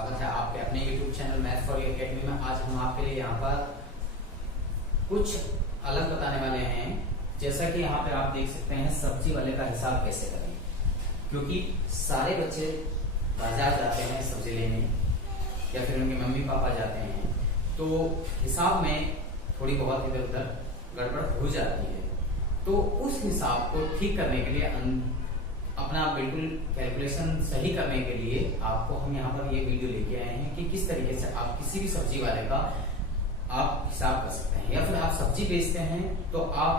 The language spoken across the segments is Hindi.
स्वागत है आपके अपने YouTube channel math for you academy में। आज हम आपके लिए यहाँ पर कुछ अलग बताने वाले हैं। जैसा कि यहाँ पे आप देख सकते हैं, सब्जी वाले का हिसाब कैसे करें, क्योंकि सारे बच्चे बाजार जाते हैं सब्जी लेने या फिर उनके मम्मी पापा जाते हैं, तो हिसाब में थोड़ी बहुत इधर उधर गड़बड़ हो जाती है। तो उस हिसाब को ठीक करने के लिए, अपना बिल्कुल कैलकुलेशन सही करने के लिए आपको हम यहाँ पर ये वीडियो लेके आए हैं कि किस तरीके से आप किसी भी सब्जी वाले का आप हिसाब कर सकते हैं। या फिर आप सब्जी बेचते हैं तो आप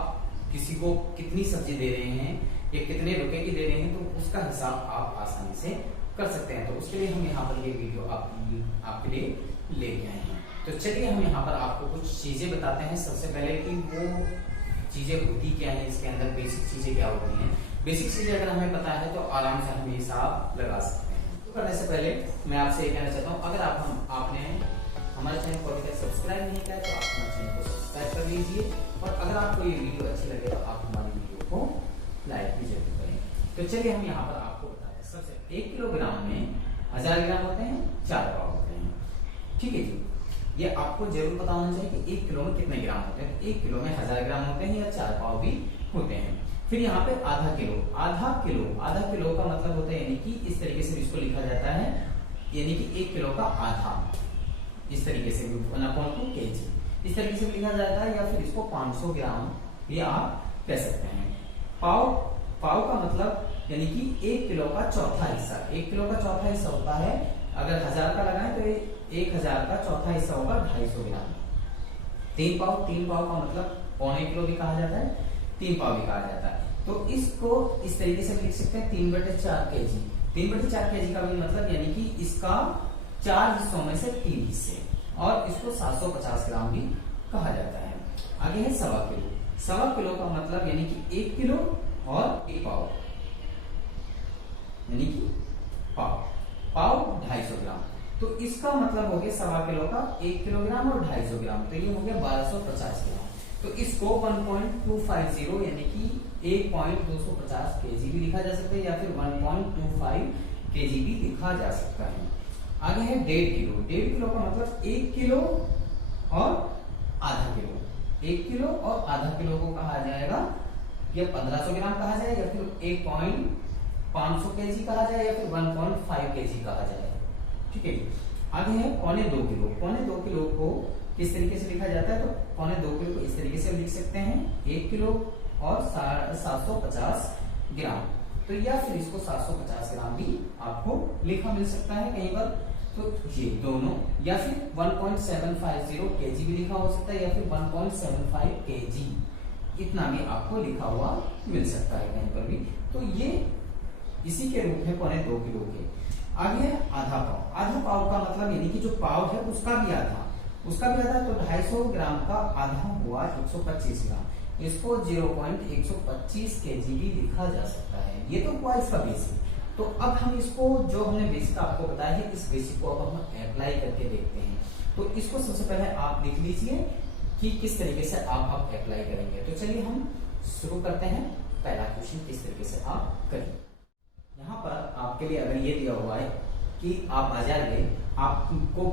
किसी को कितनी सब्जी दे रहे हैं या कितने रुपए की दे रहे हैं, तो उसका हिसाब आप आसानी से कर सकते हैं। तो उसके लिए हम यहाँ पर ये वीडियो आपके लिए लेके आए हैं। तो चलिए हम यहाँ पर आपको कुछ चीजें बताते हैं। सबसे पहले कि वो चीजें होती क्या है, इसके अंदर बेसिक चीजें क्या होती हैं। बेसिक चीजें अगर हमें पता है तो आराम से हम हिसाब लगा सकते हैं। तो करने से पहले मैं आपसे ये कहना चाहता हूँ, अगर आपने हमारे चैनल को अभी तक सब्सक्राइब नहीं किया तो आप हमारे चैनल को सब्सक्राइब कर लीजिए, और अगर आपको ये वीडियो अच्छी लगे तो आप हमारी वीडियो को लाइक भी जरूर करें। तो चलिए हम यहाँ पर आपको बताते हैं। सबसे 1 किलोग्राम में 1000 ग्राम होते हैं, 4 पाव होते हैं। ठीक है जी, ये आपको जरूर पता होना चाहिए कि 1 किलो में कितने ग्राम होते हैं। 1 किलो में 1000 ग्राम होते हैं या 4 पाव भी होते हैं। फिर यहाँ पे आधा किलो का मतलब होता है, यानी कि इस तरीके से इसको लिखा जाता है, यानी कि 1 किलो का आधा, इस तरीके से 1/2 kg इस तरीके से लिखा जाता है। या फिर इसको 500 ग्राम भी आप कह सकते हैं। पाव का मतलब यानी कि 1 किलो का चौथा हिस्सा। 1 किलो का चौथा हिस्सा होता है, अगर 1000 का लगाएं तो 1000 का चौथा हिस्सा होगा 250 ग्राम। 3 पाव का मतलब पौने किलो भी कहा जाता है, 3 पाव भी कहा जाता है। तो इसको इस तरीके से लिख सकते हैं 3/4 kg। 3/4 kg का भी मतलब यानी कि इसका 4 हिस्सों में से 3 हिस्से, और इसको 750 ग्राम भी कहा जाता है। आगे है 1.25 किलो। 1.25 किलो का मतलब यानी कि 1 किलो और 1 पाव, यानी कि पाव 250 ग्राम। तो इसका मतलब हो गया 1.25 किलो का 1 किलोग्राम और 250 ग्राम, तो ये हो गया 1250 ग्राम। तो इसको 1.250 यानी कि 1.250 kg भी लिखा जा सकता है, या फिर 1.25 kg भी लिखा जा सकता है। आगे है 1.5 किलो। 1.5 किलो का मतलब 1 किलो और आधा किलो। 1 किलो और आधा किलो को कहा जाएगा या 1500 ग्राम कहा जाए, या फिर 1.5 kg कहा जाए, या फिर 1.5 kg कहा जाए। ठीक है। आगे है 1.25 किलो। 1.25 किलो को किस तरीके से लिखा जाता है, तो 1.25 किलो को इस तरीके से लिख सकते हैं, 1 किलो और 750 ग्राम। तो या फिर इसको 750 ग्राम भी आपको लिखा मिल सकता है कहीं पर। तो ये दोनों, या फिर 1.750 kg भी लिखा हो सकता है, या फिर 1.75 kg इतना भी आपको लिखा हुआ मिल सकता है कहीं पर भी। तो ये इसी के रूप है 1.25 किलो के। आगे है आधा पाव। आधा पाव का मतलब यानी कि जो पाव है उसका भी आधा, तो 250 ग्राम का आधा हुआ 125 ग्राम। इसको 0.125 kg भी लिखा जा सकता है। ये तो हुआ इसका बेसिक। तो अब हम इसको, जो हमने बेसिक आपको बताया है, इस बेसिक को अब हम अप्लाई करके देखते हैं। तो इसको सबसे पहले आप लिख लीजिए कि किस तरीके से आप अप्लाई करेंगे। तो चलिए हम शुरू करते हैं। पहला क्वेश्चन किस तरीके से आप करेंगे। यहाँ पर आपके लिए अगर ये दिया हुआ है कि आप बाजार गए, आपको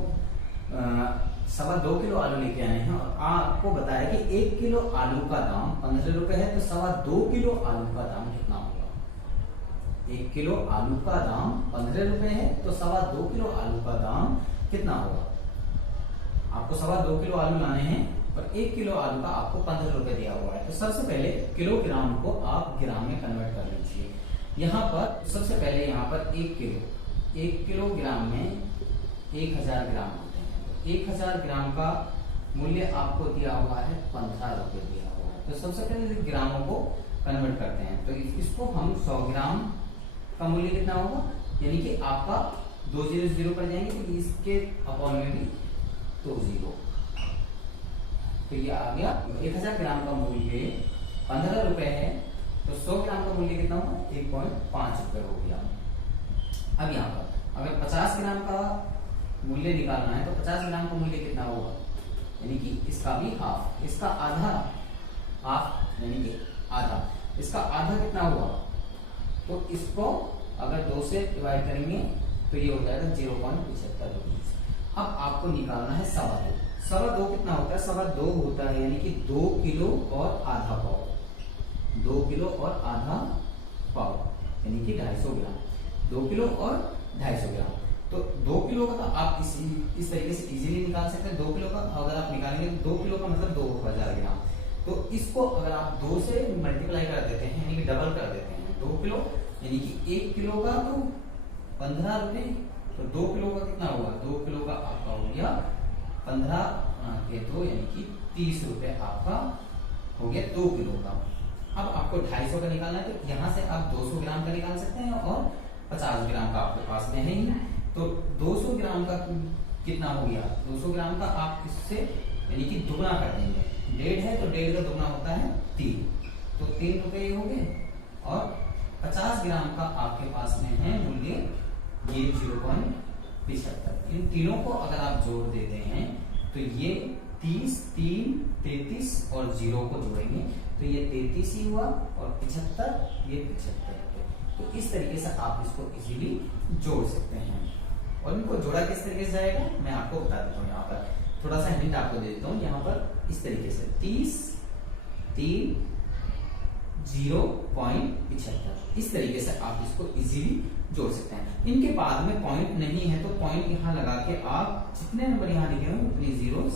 2.25 किलो आलू लेके आए हैं, और आपको बताया कि 1 किलो आलू का दाम 15 रुपए है, तो 2.25 किलो आलू का दाम कितना होगा। 1 किलो आलू का दाम 15 रुपए है, तो 2.25 किलो आलू का दाम कितना होगा। आपको 2.25 किलो आलू लाने हैं और 1 किलो आलू का आपको 15 रुपए दिया हुआ है। तो सबसे पहले किलोग्राम को आप ग्राम में कन्वर्ट कर लीजिए। यहाँ पर सबसे पहले यहाँ पर 1 किलोग्राम में 1000 ग्राम होते हैं। तो 1000 ग्राम का मूल्य आपको दिया हुआ है 15 रुपए दिया हुआ है। तो सबसे पहले ग्रामों को कन्वर्ट करते हैं। तो इसको हम 100 ग्राम का मूल्य कितना होगा, यानी कि आपका 2 0 पर जाएंगे, तो इसके अपॉन में भी 2 0, तो ये आ गया। 1000 ग्राम का मूल्य 15 रुपए है, तो 100 ग्राम का मूल्य कितना होगा, 1.5 रुपए हो गया। अब यहाँ पर अगर 50 ग्राम का मूल्य निकालना है, तो 50 ग्राम का मूल्य कितना होगा, यानी कि इसका भी हाफ, इसका आधा, हाफ यानी कि आधा, इसका आधा कितना हुआ, तो इसको अगर 2 से डिवाइड करेंगे तो ये हो जाएगा 0.75 रुपीज। अब आपको निकालना है 2.25। 2.25 कितना होता है? 2.25 होता है यानी कि 2 किलो और आधा पाव। 2 किलो और आधा पाव यानी कि 250 ग्राम। 2 किलो और 250 ग्राम। तो 2 किलो का तो आप इस तरीके से इजीली निकाल सकते हैं। 2 किलो का अगर आप निकालेंगे तो 2 किलो का मतलब 2000 ग्राम। तो इसको अगर आप 2 से मल्टीप्लाई कर देते हैं यानी कि डबल कर देते हैं, 2 किलो यानी कि 1 किलो का तो 15 रुपए, तो 2 किलो का कितना होगा? 2 किलो का आपका हो गया 15 के 2 यानी कि 30 रुपए आपका हो गया 2 किलो का। अब आपको 250 का निकालना है तो यहाँ से आप 200 ग्राम का निकाल सकते हैं और 50 ग्राम का आपके पास में है ही। तो 200 ग्राम का कितना हो गया? 200 ग्राम का आप इससे यानी कि दुगना कर देंगे। 1.5 है तो 1.5 का दुगना होता है 3, तो 3 रुपए हो गए। और 50 ग्राम का आपके पास में है मूल्य ये 0.75। इन तीनों को अगर आप जोड़ देते हैं तो ये 30, 3, 33 और 0 को जोड़ेंगे तो ये 33 ही हुआ और 75 ये 75। तो इस तरीके से आप इसको इजीली जोड़ सकते हैं। और इनको जोड़ा किस तरीके से जाएगा मैं आपको बता देता हूँ। यहाँ पर थोड़ा सा हिंट आपको दे देता हूँ। यहाँ पर इस तरीके से 30, 3, 0.75 इस तरीके से आप इसको इजीली जोड़ सकते हैं। इनके बाद में पॉइंट नहीं है तो पॉइंट यहाँ लगा के आप जितने नंबर यहाँ लिखे हुए उतनी जीरोस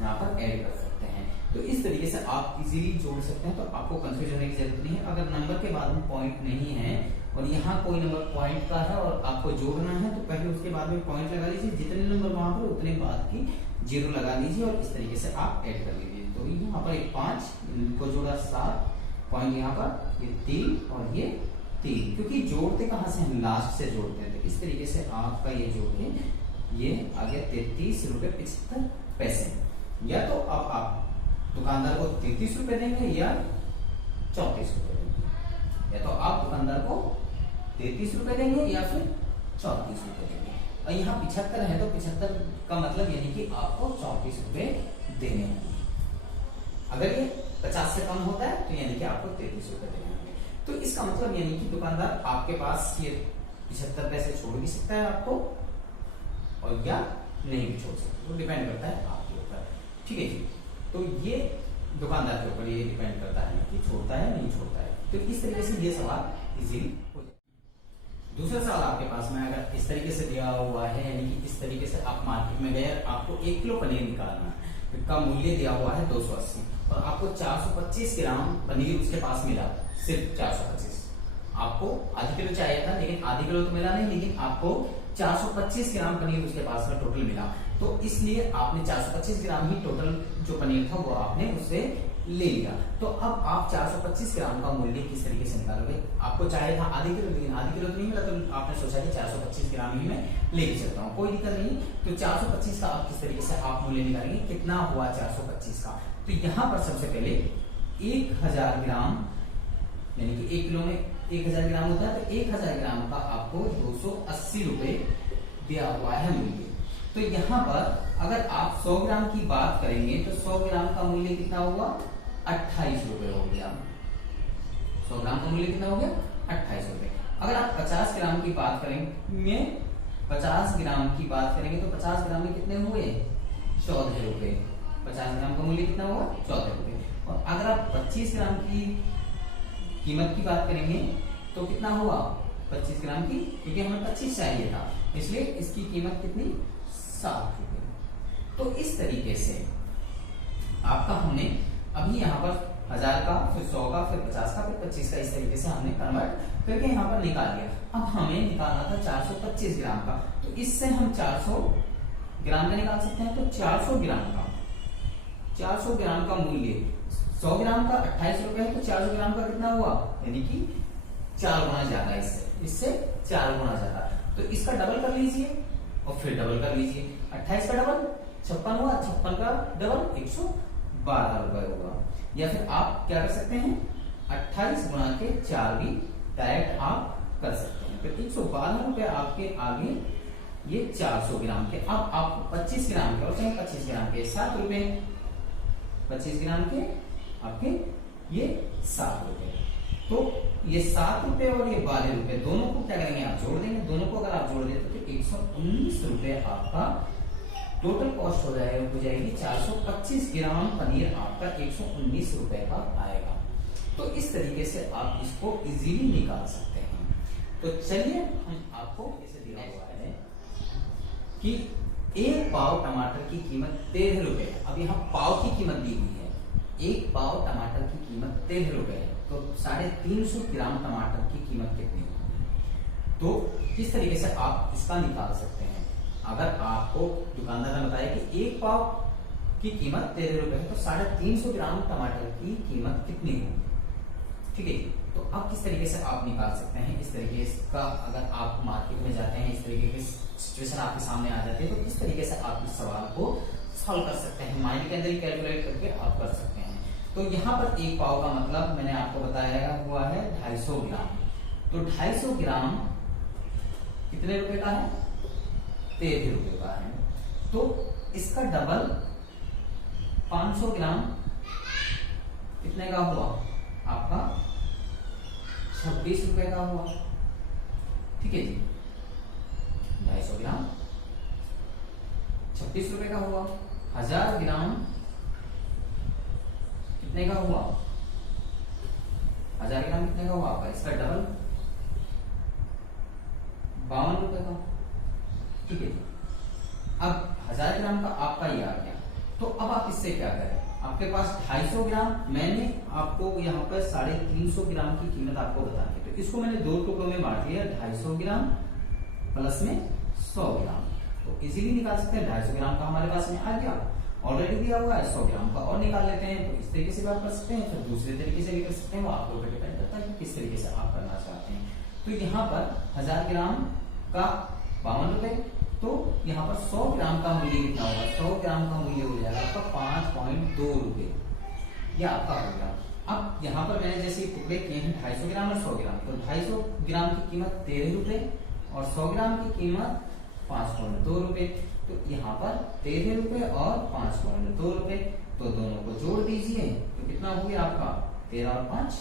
यहाँ पर ऐड कर सकते हैं। तो इस तरीके से आप इजीली जोड़ सकते हैं। तो आपको कंफ्यूज होने की जरूरत नहीं है। अगर नंबर के बाद में पॉइंट नहीं है और यहाँ कोई नंबर पॉइंट का है और आपको जोड़ना है तो पहले उसके बाद में पॉइंट लगा लीजिए, जितने नंबर वहां पर उतने बाद की जीरो लगा लीजिए और इस तरीके से आप ऐड कर लीजिए। तो यहाँ पर एक 5 इनको जोड़ा 7 पॉइंट, यहाँ पर ये 3 और ये 3, क्योंकि जोड़ते कहां से हम लास्ट से जोड़ते हैं। तो इस तरीके से आपका ये जोड़ के ये आ गया 33 रुपए 75 पैसे। या तो अब आप दुकानदार को 33 रुपए देंगे या 34 रुपए देंगे। या तो आप दुकानदार को 33 रुपए देंगे या फिर 34 रुपए देंगे। और यहाँ 75 है तो 75 का मतलब यानी कि आपको 34 रुपए देने होंगे। अगर ये 50 से कम होता है तो यानी कि आपको 33 रुपए देने होंगे। तो इसका मतलब यानी कि दुकानदार आपके पास ये 75 पैसे छोड़ भी सकता है आपको और या नहीं भी छोड़ सकता, वो डिपेंड करता है आपके ऊपर। ठीक है जी। तो ये दुकानदार के ऊपर ये डिपेंड करता है कि छोड़ता है नहीं छोड़ता है। तो इस तरीके से ये सवाल इजीली हो जाए। दूसरा सवाल आपके पास में अगर इस तरीके से दिया हुआ है यानी कि इस तरीके से आप मार्केट में गए, आपको 1 किलो पनीर निकालना है, इसका मूल्य दिया हुआ है 280 और आपको 425 ग्राम पनीर उसके पास मिला, सिर्फ 425। आपको आधी किलो चाहिए था लेकिन आधी किलो तो मिला नहीं, लेकिन आपको 425 ग्राम पनीर उसके पास में टोटल मिला। तो इसलिए आपने 425 ग्राम ही टोटल जो पनीर था वो आपने उससे ले लिया। तो अब आप 425 ग्राम का मूल्य किस तरीके से निकालोगे? आपको चाहिए था आधी किलो लेकिन आधी किलो तो नहीं मिला, तो आपने सोचा कि 425 ग्राम ही मैं लेके चलता हूँ, कोई दिक्कत नहीं। तो 425 का आप किस तरीके से आप मूल्य निकालेंगे? कितना हुआ 425 का? तो यहाँ पर सबसे पहले 1000 ग्राम यानी कि 1 किलो में 1000 ग्राम होता है, तो 1000 ग्राम का आपको 280 रुपए दिया हुआ है मूल्य। तो यहाँ पर अगर आप 100 ग्राम की बात करेंगे तो 100 ग्राम का मूल्य कितना होगा? 28 रुपए हो गया। 100 ग्राम का मूल्य कितना हो गया? 28 रुपए। अगर आप 50 ग्राम की बात करेंगे 50 ग्राम की बात करेंगे तो 50 ग्राम में कितने हुए? 14 रुपए। 50 ग्राम का मूल्य कितना हुआ? 14 रुपए। और अगर आप 25 ग्राम की कीमत की बात करेंगे तो कितना हुआ? 25 ग्राम की, क्योंकि हमें 25 चाहिए था इसलिए इसकी कीमत कितनी? 7 रुपए। तो इस तरीके से आपका हमने अभी यहाँ पर 1000 का, फिर 100 का, फिर 50 का, फिर 25 का, इस तरीके से हमने कन्वर्ट करके यहाँ पर निकाल लिया। अब हमें निकालना था 425 ग्राम का, तो इससे हम 400 ग्राम का निकाल सकते हैं। तो 400 ग्राम का मूल्य 100 ग्राम का 28 रुपए है, तो 400 ग्राम का कितना हुआ? यानी कि 4 गुना ज्यादा, इससे 4 गुना ज्यादा। तो इसका डबल कर लीजिए और फिर डबल कर लीजिए। 28 का डबल 56 हुआ, 56 का डबल 112 रुपए होगा। या फिर आप क्या कर सकते हैं? 28 गुना के 4 भी डायरेक्ट आप कर सकते हैं। फिर 112 रुपए आपके आगे ये 400 ग्राम के। अब आप 25 ग्राम के और चाहे 25 ग्राम के 7 रुपए, 25 ग्राम के आपके ये 7 रुपए। तो ये 7 रुपए और ये 12 रुपए दोनों को क्या करेंगे, आप जोड़ देंगे। दोनों को अगर आप जोड़ देते तो 119 रुपए आपका टोटल कॉस्ट हो जाएगी। 425 ग्राम पनीर आपका 119 रुपए का आएगा। तो इस तरीके से आप इसको इजीली निकाल सकते हैं। तो चलिए हम आपको इसे दिया हुआ है कि 1 पाव टमाटर की कीमत 13 रुपए है। अब यहाँ पाव की कीमत दी हुई है, 1 पाव टमाटर की कीमत 13 रुपए है। तो 350 ग्राम टमाटर की कीमत कितनी होगी। तो किस तरीके से आप इसका निकाल सकते हैं। अगर आपको दुकानदार ने बताया कि 1 पाव की कीमत 13 रुपए है, तो 350 ग्राम टमाटर की कीमत कितनी होगी। ठीक है, तो अब किस तरीके से आप निकाल सकते हैं। इस तरीके का अगर आप मार्केट में जाते हैं, इस तरीके की सिचुएशन आपके सामने आ जाती है, तो इस तरीके से आप इस सवाल को सॉल्व कर सकते हैं। माइंड के अंदर ही कैलकुलेट करके आप कर सकते हैं। तो यहाँ पर 1 पाव का मतलब मैंने आपको बताया हुआ है 250 ग्राम। तो 250 ग्राम कितने रुपए का है, 13 रुपए का है। तो इसका डबल 500 ग्राम कितने का हुआ आपका, 26 रुपए का हुआ। ठीक है जी, 250 ग्राम 26 रुपए का हुआ। 1000 ग्राम कितने का हुआ, 1000 ग्राम कितने का हुआ आपका, इसका डबल 52 रुपए का। ठीक है जी, अब 1000 ग्राम का आपका ये आ गया। तो अब आप इससे क्या करें, आपके पास 250 ग्राम, मैंने आपको यहाँ पर 350 ग्राम की कीमत आपको बता दी। तो इसको मैंने 2 टुकड़ों में बांट दिया, 250 ग्राम प्लस में 100 ग्राम। तो इजीली निकाल सकते हैं। 250 ग्राम का हमारे पास में आ गया, ऑलरेडी दिया हुआ है। 100 ग्राम का और निकाल लेते हैं। तो इस तरीके से भी आप कर सकते हैं, फिर दूसरे तरीके से भी कर सकते हैं। वो आप लोगों पर डिपेंड करता है कि किस तरीके से आप करना चाहते हैं। तो यहाँ पर 1000 ग्राम का 52 रुपए, तो यहाँ पर 100 ग्राम का मूल्य कितना होगा, 100 ग्राम का मूल्य हो जाएगा आपका 5.2 रुपए। यह आपका हो गया। अब यहाँ पर मैंने जैसे टुकड़े किए हैं 250 ग्राम और 100 ग्राम, तो 250 ग्राम की कीमत 13 रुपए और 100 ग्राम की कीमत 5.2 रुपए। तो यहाँ पर 13 रुपए और 5.2 रुपए, तो दोनों को जोड़ दीजिए तो कितना हो गया आपका, 13 और 5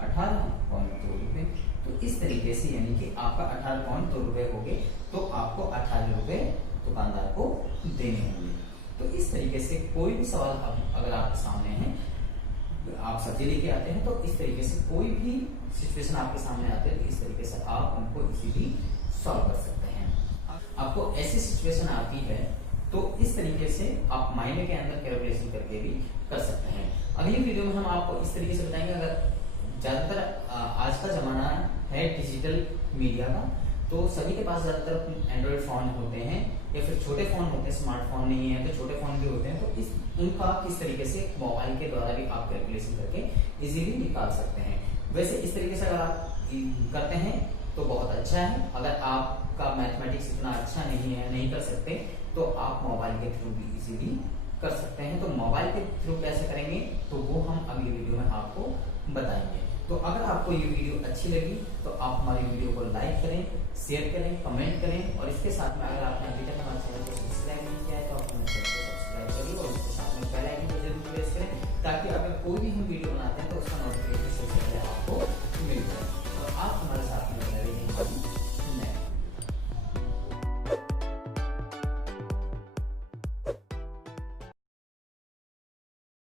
18.2 रुपए। तो इस तरीके से यानी कि आपका 18.2 रुपए हो गए। तो आपको 18 रुपए दुकानदार को देने होंगे। तो इस तरीके से कोई भी सवाल अगर आपके सामने है, आप सब्जी लेके आते हैं, तो इस तरीके से कोई भी सिचुएशन आपके सामने आते हैं, तो इस तरीके से आप उनको इजीली सॉल्व कर सकते हैं। आपको ऐसी सिचुएशन आती है तो इस तरीके से आप माइंड के अंदर कैलकुलेशन करके भी कर सकते हैं। अगली वीडियो में हम आपको इस तरीके से बताएंगे। अगर ज्यादातर आज का जमाना है डिजिटल मीडिया का, तो सभी के पास ज्यादातर एंड्रॉइड फोन होते हैं या फिर छोटे फोन होते हैं, स्मार्टफोन नहीं है तो छोटे फोन भी होते हैं। तो उनका किस तरीके से मोबाइल के द्वारा भी आप कैलकुलेशन करके इजीली निकाल सकते हैं। वैसे इस तरीके से अगर आप करते हैं तो बहुत अच्छा है। अगर आपका मैथमेटिक्स इतना अच्छा नहीं है, नहीं कर सकते, तो आप मोबाइल के थ्रू भी इजीली कर सकते हैं। तो मोबाइल के थ्रू कैसे करेंगे तो वो हम अगली वीडियो में आपको बताएंगे। तो अगर आपको ये वीडियो अच्छी लगी तो आप हमारी वीडियो को लाइक करें, शेयर करें, कमेंट करें, और इसके साथ में अगर आपने अभी तक हमारे चैनल को